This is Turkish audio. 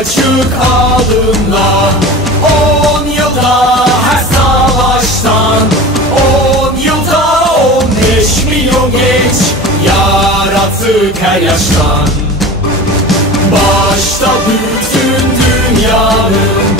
açık alınla 10 yılda her savaştan 10 yılda 15 milyon genç yarattık her yaştan. Başta bütün dünyanın